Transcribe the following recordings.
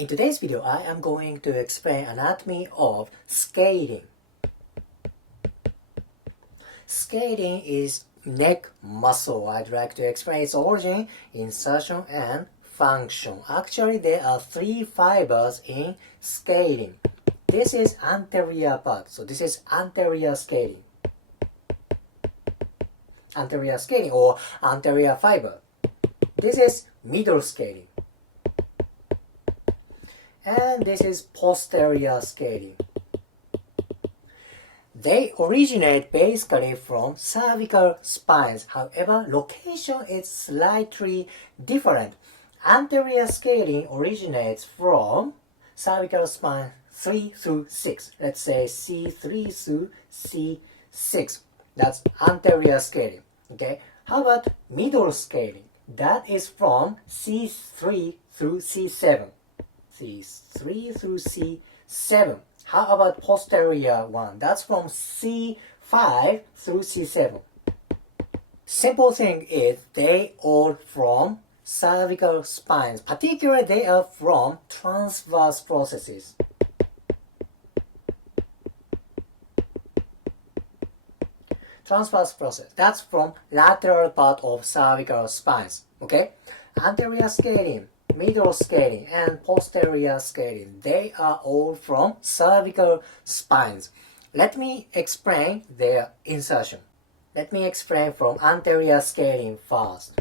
In today's video, I am going to explain anatomy of scalene. Scalene is neck muscle. I'd like to explain its origin, insertion, and function. Actually, there are three fibers in scalene. This is anterior part, so this is anterior scalene. Anterior scalene or anterior fiber. This is middle scalene. And this is posterior scalene. They originate basically from cervical spines. However, location is slightly different. Anterior scalene originates from cervical spine 3 through 6. Let's say C3 through C6. That's anterior scalene. Okay. How about middle scalene? That is from C3 through C7. C3 through C7. How about posterior one? That's from C5 through C7. Simple thing is they all from cervical spines. Particularly they are from transverse processes. Transverse process. That's from lateral part of cervical spines. Okay? Anterior scalene, middle scalene, and posterior scalene. They are all from cervical spines. Let me explain their insertion. Let me explain from anterior scalene first.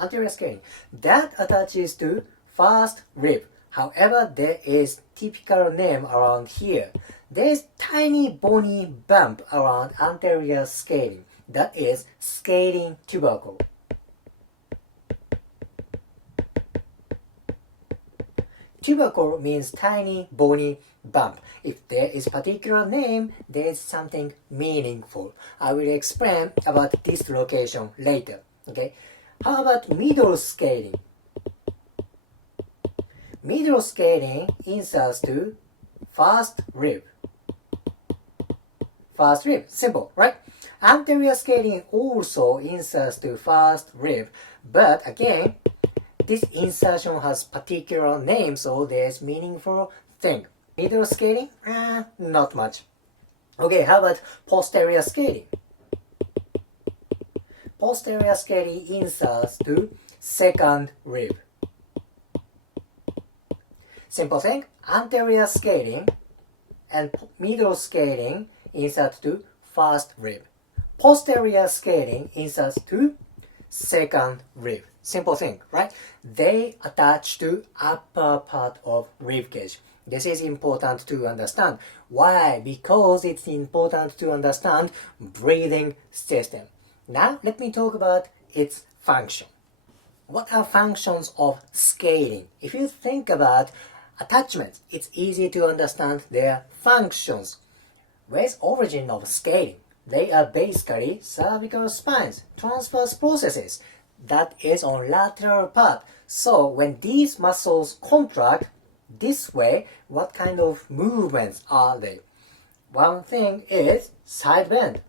Anterior scalene. That attaches to first rib. However, there is typical name around here. There is tiny bony bump around anterior scalene. That is scalene tubercle. Tubercle means tiny bony bump. If there is particular name, there is something meaningful. I will explain about this location later. Okay. How about middle scalene? Middle scalene inserts to first rib. First rib, simple, right? Anterior scalene also inserts to first rib, but again, this insertion has particular name, so there's meaningful thing. Middle scalene? Not much. Okay, how about posterior scalene? Posterior scalene inserts to second rib. Simple thing, anterior scalene and middle scalene insert to first rib. Posterior scalene inserts to second rib. Simple thing, right? They attach to upper part of rib cage. This is important to understand. Why? Because it's important to understand breathing system. Now let me talk about its function. What are functions of scalene? If you think about attachments, it's easy to understand their functions. Where's origin of scalene? They are basically cervical spines, transverse processes. That is on lateral part. So when these muscles contract this way, what kind of movements are they? One thing is side bend.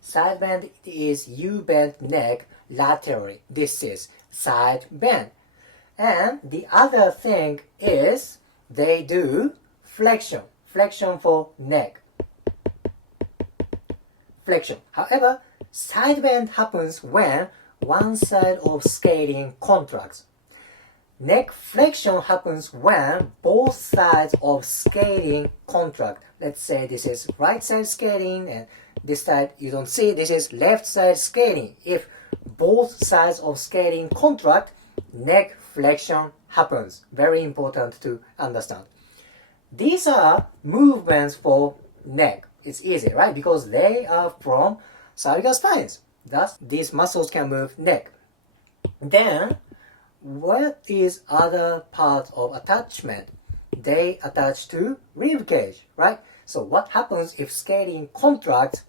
Side bend is you bend neck laterally. This is side bend. And the other thing is they do flexion. Flexion for neck. Flexion. However, side bend happens when one side of scalene contracts. Neck flexion happens when both sides of scalene contract. Let's say this is right side scalene and this side you don't see, this is left side scalene. If both sides of scalene contract, neck flexion happens. Very important to understand. These are movements for neck. It's easy, right? Because they are from cervical spines. Thus, these muscles can move neck. Then, what is other part of attachment? They attach to rib cage, right? So what happens if scalene contracts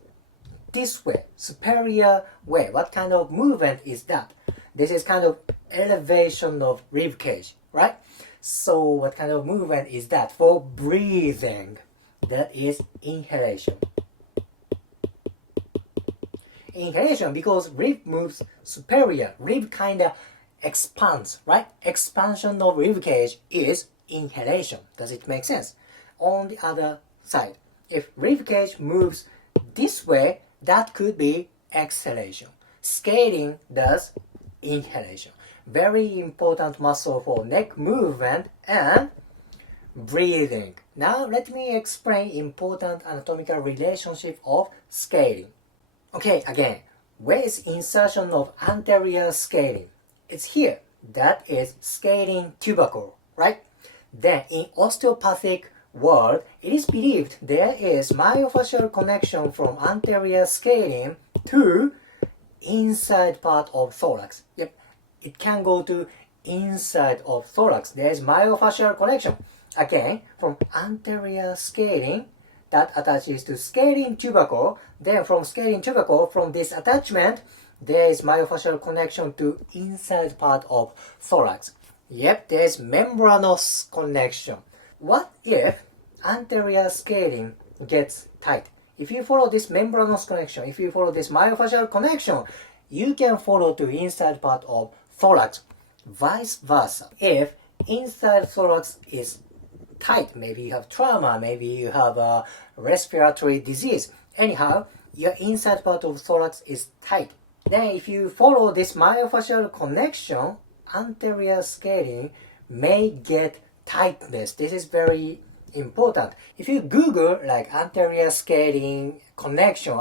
this way, superior way? What kind of movement is that? This is kind of elevation of rib cage, right? So what kind of movement is that for breathing? That is inhalation. Inhalation because rib moves superior. Rib kind of expands, right? Expansion of ribcage is inhalation. Does it make sense? On the other side, if ribcage moves this way, that could be exhalation. Scaling does inhalation. Very important muscle for neck movement and breathing. Now let me explain important anatomical relationship of scaling. Okay, again, where is insertion of anterior scalene? It's here. That is scalene tubercle, right? Then in osteopathic world, it is believed there is myofascial connection from anterior scalene to inside part of thorax. Yep, it can go to inside of thorax. There is myofascial connection. Again, from anterior scalene that attaches to scalene tubercle. Then from scalene tubercle, from this attachment, there is myofascial connection to inside part of thorax. Yep, there is membranous connection. What if anterior scalene gets tight? If you follow this membranous connection, if you follow this myofascial connection, you can follow to inside part of thorax. Vice versa. If inside thorax is tight, maybe you have trauma, maybe you have a respiratory disease. Anyhow, your inside part of thorax is tight. Then if you follow this myofascial connection, anterior scalene may get tightness. This is very important. If you Google like anterior scalene connection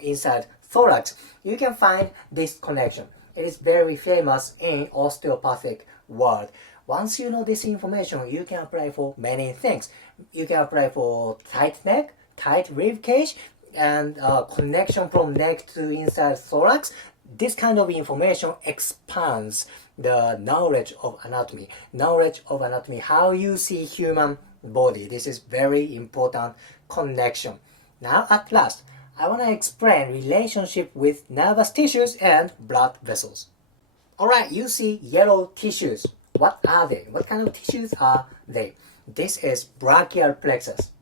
inside thorax, you can find this connection. It is very famous in osteopathic world. Once you know this information, you can apply for many things. You can apply for tight neck, tight rib cage, and connection from neck to inside thorax. This kind of information expands the knowledge of anatomy. Knowledge of anatomy, how you see human body. This is very important connection. Now at last, I want to explain relationship with nervous tissues and blood vessels. Alright, you see yellow tissues. What are they? What kind of tissues are they? This is brachial plexus.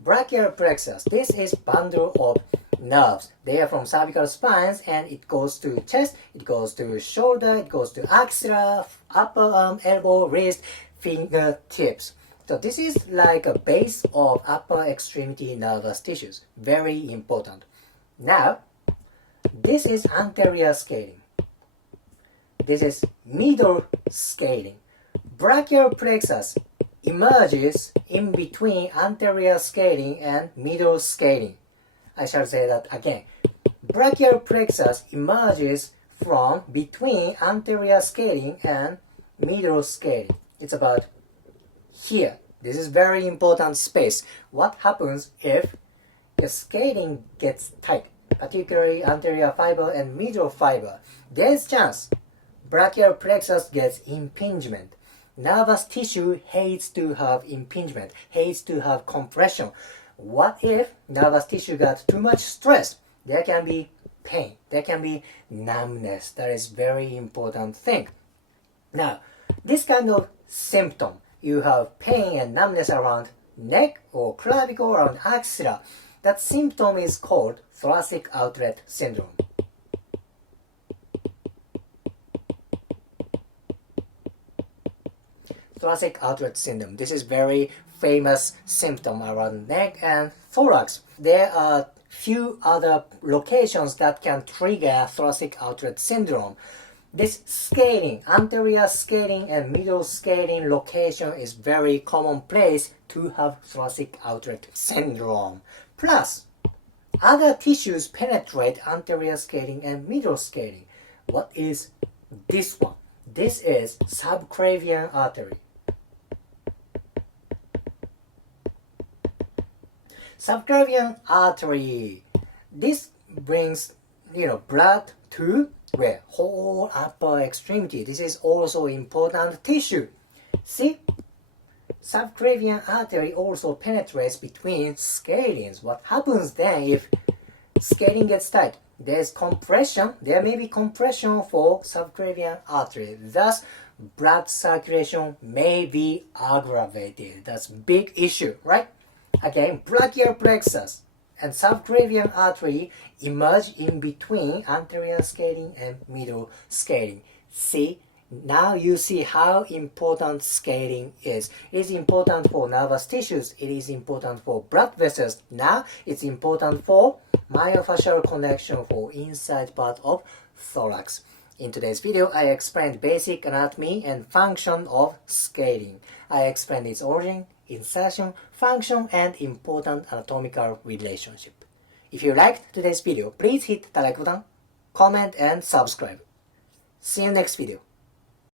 Brachial plexus, this is bundle of nerves. They are from cervical spines and it goes to chest, it goes to shoulder, it goes to axilla, upper arm, elbow, wrist, fingertips. So this is like a base of upper extremity nervous tissues. Very important. Now, this is anterior scalene. This is middle scalene. Brachial plexus emerges in between anterior scalene and middle scalene. I shall say that again. Brachial plexus emerges from between anterior scalene and middle scalene. It's about here. This is very important space. What happens if the scalene gets tight, particularly anterior fiber and middle fiber? There's chance brachial plexus gets impingement. Nervous tissue hates to have impingement, hates to have compression. What if nervous tissue got too much stress? There can be pain, there can be numbness. That is very important thing. Now, this kind of symptom, you have pain and numbness around neck or clavicle, around axilla. That symptom is called thoracic outlet syndrome. Thoracic outlet syndrome. This is very famous symptom around neck and thorax. There are few other locations that can trigger thoracic outlet syndrome. This scalene, anterior scalene and middle scalene location is very common place to have thoracic outlet syndrome. Plus, other tissues penetrate anterior scalene and middle scalene. What is this one? This is subclavian artery. Subclavian artery. This brings, blood to where? Whole upper extremity. This is also important tissue. See? Subclavian artery also penetrates between scalenes. What happens then if scalene gets tight? There's compression. There may be compression for subclavian artery. Thus, blood circulation may be aggravated. That's big issue, right? Again, brachial plexus and subclavian artery emerge in between anterior scalene and middle scalene. See, now you see how important scalene is. It is important for nervous tissues. It is important for blood vessels. Now it's important for myofascial connection for inside part of thorax. In today's video, I explained basic anatomy and function of scalene. I explained its origin, insertion, function, and important anatomical relationship. If you liked today's video, please hit the like button, comment, and subscribe. See you next video.